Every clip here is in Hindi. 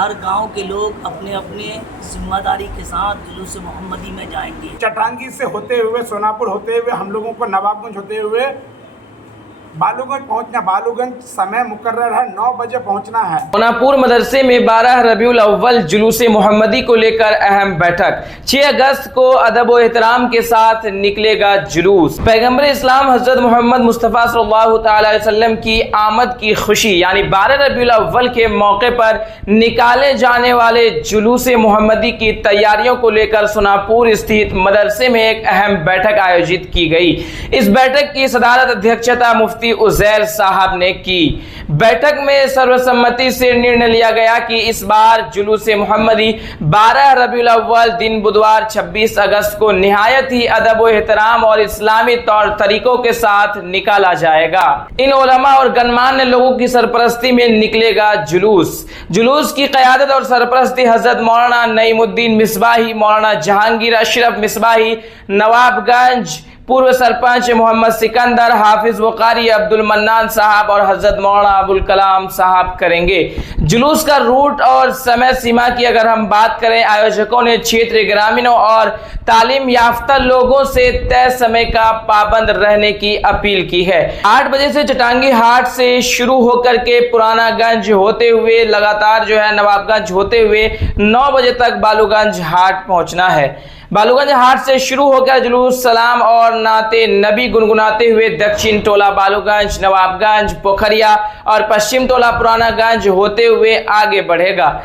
हर गांव के लोग अपने अपने जिम्मेदारी के साथ जुलूस मोहम्मदी में जाएंगे। चटांगी से होते हुए, सोनापुर होते हुए, हम लोगों को नवाबगंज होते हुए बालूगंज पहुंचना। बालूगंज समय मुकर्रर है, 9 बजे पहुंचना है। सोनापुर मदरसे में 12 रबीउल अव्वल जुलूस मोहम्मदी को लेकर अहम बैठक। 6 अगस्त को अदब व एहतराम के साथ निकलेगा जुलूस। पैगंबर इस्लाम हजरत मोहम्मद मुस्तफ़ा सल्लल्लाहु अलैहि वसल्लम की आमद की खुशी यानी 12 रबीउल अव्वल के मौके पर निकाले जाने वाले जुलूस मोहम्मदी की तैयारियों को लेकर सोनापुर स्थित मदरसे में एक अहम बैठक आयोजित की गई। इस बैठक की सदारत अध्यक्षता मुफ्ती उजैर साहब ने की। बैठक में सर्वसम्मति से निर्णय लिया गया कि इस बार जुलूस मोहम्मदी 12 रबीउल अव्वल दिन बुधवार 26 अगस्त को निहायत ही अदब व एहतराम और इस्लामी तौर तरीकों के साथ निकाला जाएगा। इन उलमा और गणमान्य लोगों की सरपरस्ती में निकलेगा जुलूस। जुलूस की क़यादत और सरपरस्ती हजरत मौलाना नईमुद्दीन मिसबाही, मौलाना जहांगीर अशरफ मिसबाही, नवाबगंज पूर्व सरपंच मोहम्मद सिकंदर, हाफिज वकारी अब्दुल मन्नान साहब और हजरत मौलाना अबुल कलाम साहब करेंगे। जुलूस का रूट और समय सीमा की अगर हम बात करें, आयोजकों ने क्षेत्रीय ग्रामीणों और तालीम याफ्ता लोगों से तय समय का पाबंद रहने की अपील की है। 8 बजे से चटांगी हाट से शुरू होकर के पुराना गंज होते हुए लगातार नवाबगंज होते हुए 9 बजे तक बालूगंज हाट पहुंचना है। बालूगंज हाट से शुरू होकर जुलूस सलाम और नाते नबी गुनगुनाते हुए दक्षिण टोला बालूगंज, नवाबगंज, पोखरिया और पश्चिम टोला पुराना गंज होते हुए आगे बढ़ेगा।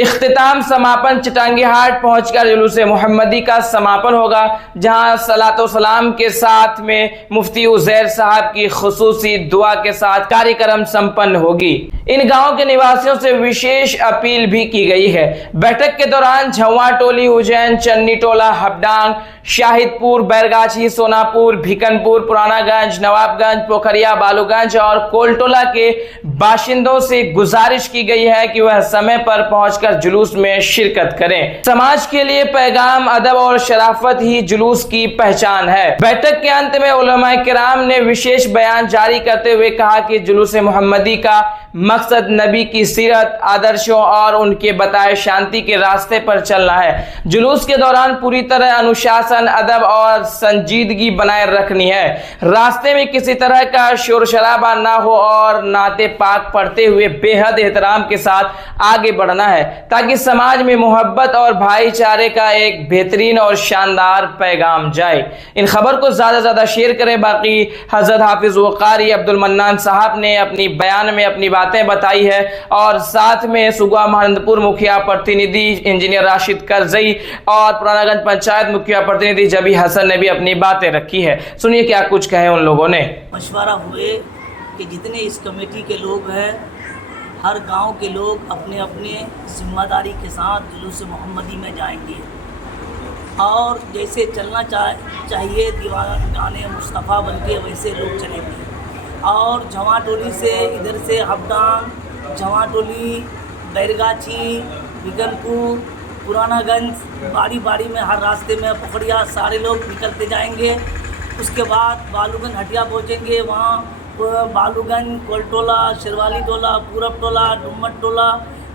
इख्तिताम समापन चटांगी हाट पहुंचकर जुलूस मोहम्मदी का समापन होगा, जहां सलातो सलाम के साथ में मुफ्ती उजैर साहब की खुसूसी दुआ के साथ कार्यक्रम संपन्न होगी। इन गांवों के निवासियों से विशेष अपील भी की गई है। बैठक के दौरान झवा टोली, उज्जैन, चन्नी टोला, हबडांग, शाहिदपुर, बैरगाछी, सोनापुर, भिकनपुर, पुरानागंज, नवाबगंज, पोखरिया, बालूगंज और कोलटोला के बाशिंदों से गुजारिश की गई है कि वह समय पर पहुंचकर जुलूस में शिरकत करें। समाज के लिए पैगाम, अदब और शराफत ही जुलूस की पहचान है। बैठक के अंत में उलमाए किराम ने विशेष बयान जारी करते हुए कहा कि जुलूस मोहम्मदी का मकसद नबी की सीरत, आदर्शों और उनके बताए शांति के रास्ते पर चलना है। जुलूस के दौरान पूरी तरह अनुशासन, अदब और संजीदगी बनाए रखनी है। रास्ते में किसी तरह का शोर शराबा ना हो और नाते पाक पढ़ते हुए बेहद एहतराम के साथ आगे बढ़ना है, ताकि समाज में मोहब्बत और भाईचारे का एक बेहतरीन और शानदार पैगाम जाए। इन खबर को ज़्यादा से ज़्यादा शेयर करें। बाकी हजरत हाफिज वकारी अब्दुल मन्नान साहब ने अपनी बयान में अपनी बातें बताई है और साथ में सुगवा महंदपुर मुखिया प्रतिनिधि इंजीनियर राशिद करजई और पुरानागंज पंचायत मुखिया प्रतिनिधि जबी हसन ने भी अपनी बातें रखी है। सुनिए क्या कुछ कहे उन लोगों ने। मशवरा हुए कि जितने इस कमेटी के लोग हैं, हर गांव के लोग अपने अपने जिम्मेदारी के साथ जुलूस मोहम्मदी में जाएंगे और जैसे चलना चाहिए दीवाने मुस्तफ़ा बनके वैसे लोग चलेंगे। और झवा टोली से इधर से हबडांग, झवा टोली, बैरगाछी, बिगनपुर, पुरानागंज, बारी बारी में हर रास्ते में पोखरिया सारे लोग निकलते जाएंगे। उसके बाद बालूगंज हटिया पहुँचेंगे। वहाँ बालूगंज, कोलटोला, शेरवाली टोला, पूरब टोला, डुम्मट टोला,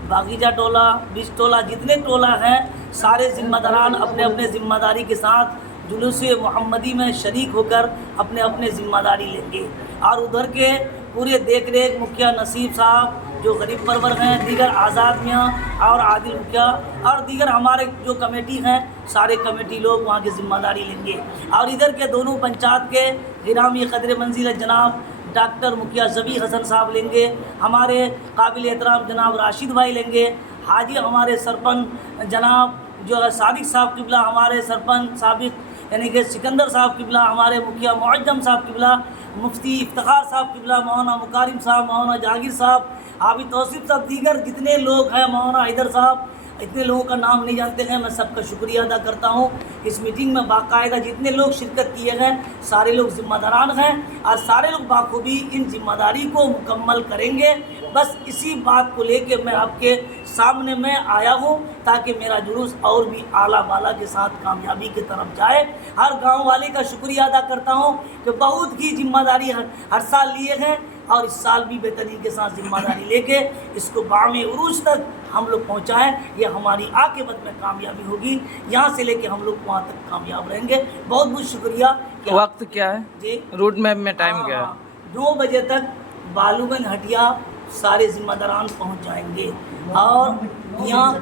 बागीजा टोला, बिज टोला, जितने टोला हैं सारे जिम्मेदारान अपने अपने जिम्मेदारी के साथ जुलूस मोहम्मदी में शरीक होकर अपने अपने जिम्मेदारी लेंगे। और उधर के पूरे देख रेख मुखिया नसीब साहब जो गरीब परवर हैं, दीगर आज़ाद मियाँ और आदिल मुखिया और दीगर हमारे जो कमेटी हैं सारे कमेटी लोग वहाँ की जिम्मेदारी लेंगे। और इधर के दोनों पंचायत के गिरामी कदर मंजिल जनाब डॉक्टर मुखिया जबी हसन साहब लेंगे, हमारे काबिल एहतराम जनाब राशिद भाई लेंगे, हाजी हमारे सरपंच जनाब जो है सादिक साहब किबला, हमारे सरपंच साबिक यानी कि सिकंदर साहब किबला, हमारे मुखिया मुअज्जम साहब किबला, मुफ्ती इफ्तिखार साहब किबला, मौलाना मुकारिम साहब, मौलाना जहांगीर साहब, हाफिज तौसीफ साहब, दीगर जितने लोग हैं, मौलाना हैदर साहब, इतने लोगों का नाम नहीं जानते हैं। मैं सबका शुक्रिया अदा करता हूँ। इस मीटिंग में बाकायदा जितने लोग शिरकत किए गए सारे लोग जिम्मेदारान हैं और सारे लोग बाखूबी इन जिम्मेदारी को मुकम्मल करेंगे। बस इसी बात को लेके मैं आपके सामने में आया हूँ ताकि मेरा जुलूस और भी आला बाला के साथ कामयाबी की तरफ जाए। हर गाँव वाले का शुक्रिया अदा करता हूँ कि बहुत ही जिम्मेदारी हर साल लिए हैं और इस साल भी बेहतरीन के साथ जिम्मेदारी लेके इसको बामे उरूज तक हम लोग पहुँचाएँ, ये हमारी आक़िबत में कामयाबी होगी। यहाँ से लेके हम लोग वहाँ तक कामयाब रहेंगे। बहुत बहुत शुक्रिया। वक्त क्या है जी, रूट मैप में टाइम क्या है? 9 बजे तक बालूगंज हटिया सारे जिम्मेदारान पहुंच जाएंगे। और यहाँ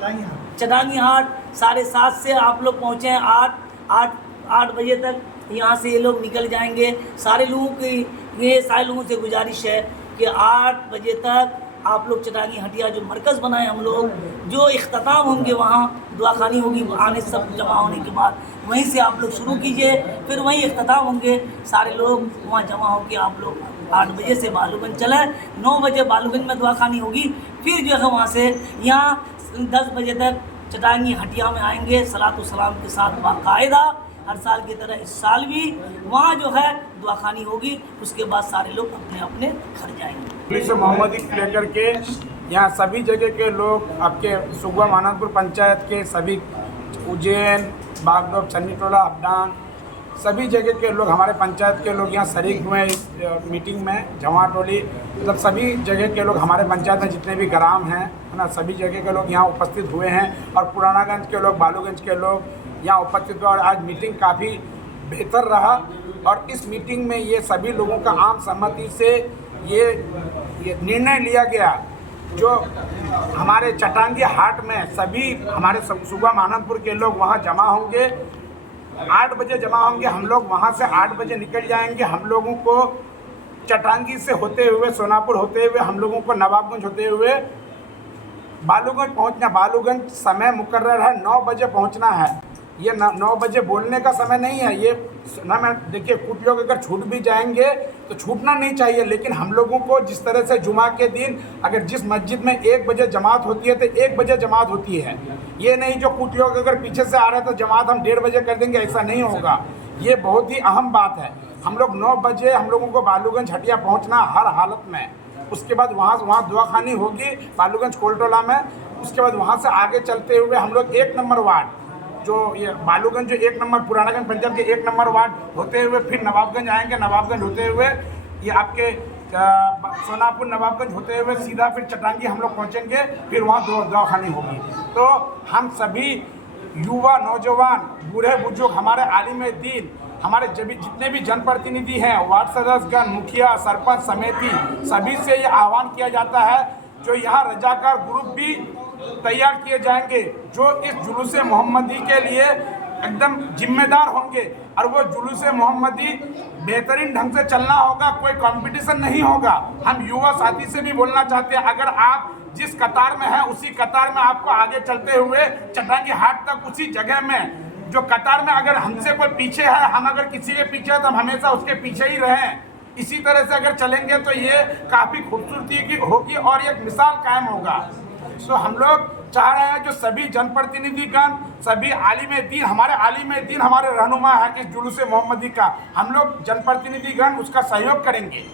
चटांगी हाट 7:30 से आप लोग पहुँचें 8 बजे तक यहाँ से ये लोग निकल जाएंगे। सारे लोगों से गुजारिश है कि 8 बजे तक आप लोग चटांगी हटिया जो मरकज़ बनाए हम लोग, जो इख्तिताम होंगे वहाँ दुआखानी होगी आने सब जमा होने के बाद, वहीं से आप लोग शुरू कीजिए, फिर वहीं इख्तिताम होंगे। सारे लोग वहाँ जमा होकर आप लोग 8 बजे से बालूगंज चले। 9 बजे बालूगंज में दुआखानी होगी, फिर जो है वहाँ से यहाँ 10 बजे तक चटांगी हटिया में आएंगे सलातो सलाम के साथ बाकायदा। हर साल की तरह इस साल भी वहाँ जो है दुआखानी होगी। उसके बाद सारे लोग अपने अपने घर जाएंगे। जुलूस मोहम्मदी को लेकर के यहाँ सभी जगह के लोग, आपके सुगवा मानंदपुर पंचायत के सभी, उज्जैन, बागडोर, चन्नीटोला, अबडान, सभी जगह के लोग, हमारे पंचायत के लोग यहाँ शरीक हुए हैं इस मीटिंग में। जवां टोली मतलब सभी जगह के लोग, हमारे पंचायत में जितने भी ग्राम हैं, है ना, सभी जगह के लोग यहाँ उपस्थित हुए हैं। और पुरानागंज के लोग, बालूगंज के लोग यहाँ उपस्थित हुए। और आज मीटिंग काफ़ी बेहतर रहा। और इस मीटिंग में ये सभी लोगों का आम सहमति से ये निर्णय लिया गया, जो हमारे चटांगी हाट में सभी हमारे सुबह मानंदपुर के लोग वहाँ जमा होंगे। 8 बजे जमा होंगे, हम लोग वहाँ से 8 बजे निकल जाएंगे। हम लोगों को चटांगी से होते हुए, सोनापुर होते हुए, हम लोगों को नवाबगंज होते हुए बालूगंज पहुँचना। बालूगंज समय मुकर्रर है, 9 बजे पहुँचना है। ये 9 बजे बोलने का समय नहीं है। ये ना, मैं देखिए, कुछ लोग अगर छूट भी जाएंगे तो छूटना नहीं चाहिए, लेकिन हम लोगों को जिस तरह से जुमा के दिन अगर जिस मस्जिद में 1 बजे जमात होती है तो 1 बजे जमात होती है। ये नहीं जो कुछ लोग अगर पीछे से आ रहे हैं तो जमात हम 1:30 बजे कर देंगे, ऐसा नहीं होगा। ये बहुत ही अहम बात है। हम लोग 9 बजे हम लोगों को बालूगंज हटिया पहुँचना हर हालत में। उसके बाद वहाँ दुआखानी होगी बालूगंज कोलटोला में। उसके बाद वहाँ से आगे चलते हुए हम लोग 1 नंबर वार्ड, जो ये बालूगंज जो 1 नंबर पुरानागंज पंचायत के 1 नंबर वार्ड होते हुए फिर नवाबगंज आएंगे। नवाबगंज होते हुए ये आपके सोनापुर नवाबगंज होते हुए सीधा फिर चटांगी हम लोग पहुँचेंगे। फिर वहाँ दवाखानी होगी। तो हम सभी युवा, नौजवान, बूढ़े बुजुर्ग, हमारे आलिम दीन, हमारे जितने भी जनप्रतिनिधि हैं, वार्ड सदस्यगण, मुखिया, सरपंच समिति, सभी से ये आह्वान किया जाता है जो यहाँ रजाकार ग्रुप भी तैयार किए जाएंगे, जो इस जुलूस मोहम्मदी के लिए एकदम जिम्मेदार होंगे। और वो जुलूस मोहम्मदी बेहतरीन ढंग से चलना होगा, कोई कंपटीशन नहीं होगा। हम युवा साथी से भी बोलना चाहते हैं, अगर आप जिस कतार में हैं उसी कतार में आपको आगे चलते हुए चटांगी हाट तक उसी जगह में जो कतार में, अगर हमसे कोई पीछे है, हम अगर किसी के पीछे है तो हम हमेशा उसके पीछे ही रहें। इसी तरह से अगर चलेंगे तो ये काफ़ी खूबसूरती की होगी और एक मिसाल कायम होगा। तो हम लोग चाह रहे हैं जो सभी जनप्रतिनिधिगण, सभी आलिम दीन, हमारे आलिम दीन हमारे रहनुमा है इस जुलूस मोहम्मदी का, हम लोग जनप्रतिनिधिगण उसका सहयोग करेंगे,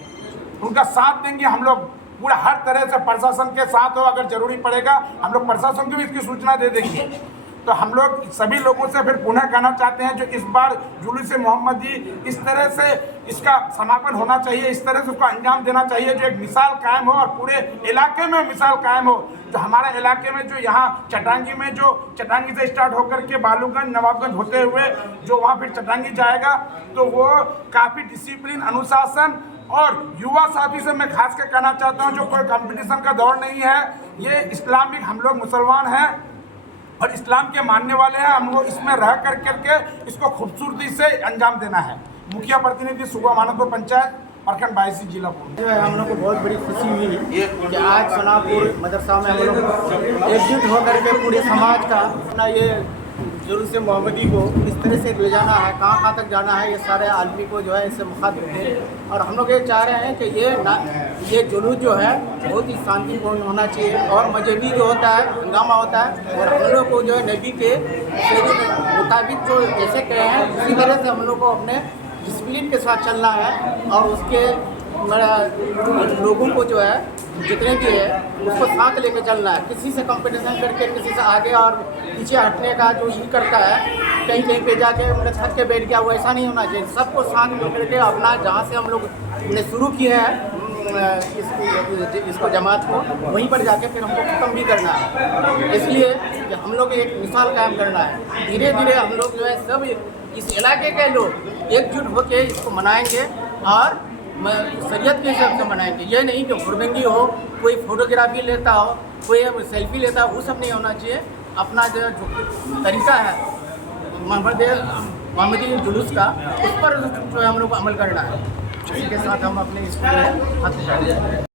उनका साथ देंगे। हम लोग पूरा हर तरह से प्रशासन के साथ हो, अगर जरूरी पड़ेगा हम लोग प्रशासन को भी इसकी सूचना दे देंगे। तो हम लोग सभी लोगों से फिर पुनः कहना चाहते हैं जो इस बार जुलूस मोहम्मदी इस तरह से इसका समापन होना चाहिए, इस तरह से उसको अंजाम देना चाहिए जो एक मिसाल कायम हो और पूरे इलाके में मिसाल कायम हो। तो हमारे इलाके में जो यहाँ चटांगी में, जो चटांगी से स्टार्ट होकर के बालूगंज, नवाबगंज होते हुए जो वहाँ फिर चटांगी जाएगा, तो वो काफ़ी डिसिप्लिन, अनुशासन और युवा साथी से मैं खास कर कहना चाहता हूँ जो कोई कंपटीशन का दौर नहीं है। ये इस्लामिक, हम लोग मुसलमान हैं और इस्लाम के मानने वाले हैं। हम लोग इसमें रह कर करके इसको खूबसूरती से अंजाम देना है। मुखिया प्रतिनिधि सुबह मानंदपुर पंचायत, प्रखंड 22 जिला जो है हम लोग को बहुत बड़ी खुशी हुई कि आज सोनापुर मदरसा में हम लोग एकजुट होकर के पूरे समाज का अपना ये जुलूस मोहम्मदी को इस तरह से ले जाना है, कहाँ तक जाना है, ये सारे आदमी को जो है इससे मुखातिब थे। और हम लोग ये चाह रहे हैं कि ये जुलूस जो है बहुत ही शांतिपूर्ण होना चाहिए और मजहबी जो होता है हंगामा होता है, और हम लोग को जो है नबी के मुताबिक जो जैसे कहे हैं उसी तरह से हम लोग को अपने डिसिप्लिन के साथ चलना है। और उसके लोगों को जो है जितने भी है उसको साथ लेके चलना है। किसी से कंपटीशन करके किसी से आगे और पीछे हटने का जो ये करता है, कहीं कहीं पे जाके उनके छत के बैठ गया, वो ऐसा नहीं होना चाहिए। सबको साथ लेकर के अपना जहाँ से हम लोग ने शुरू किए हैं इसको जमात को वहीं पर जाके फिर हमको ख़त्म भी करना है। इसलिए कि हम लोग एक मिसाल कायम करना है। धीरे धीरे हम लोग जो है सब इस इलाके के लोग एकजुट होकर इसको मनाएंगे और शरीयत के हिसाब से मनाएंगे। ये नहीं कि हुरदंगी हो, कोई फोटोग्राफी लेता हो, कोई सेल्फी लेता हो, वो सब नहीं होना चाहिए। अपना जो तरीका है मोहम्मदी जुलूस का, उस पर जो है हम लोग को अमल करना है। इसी के साथ हम अपने इसको खत्म कर दें।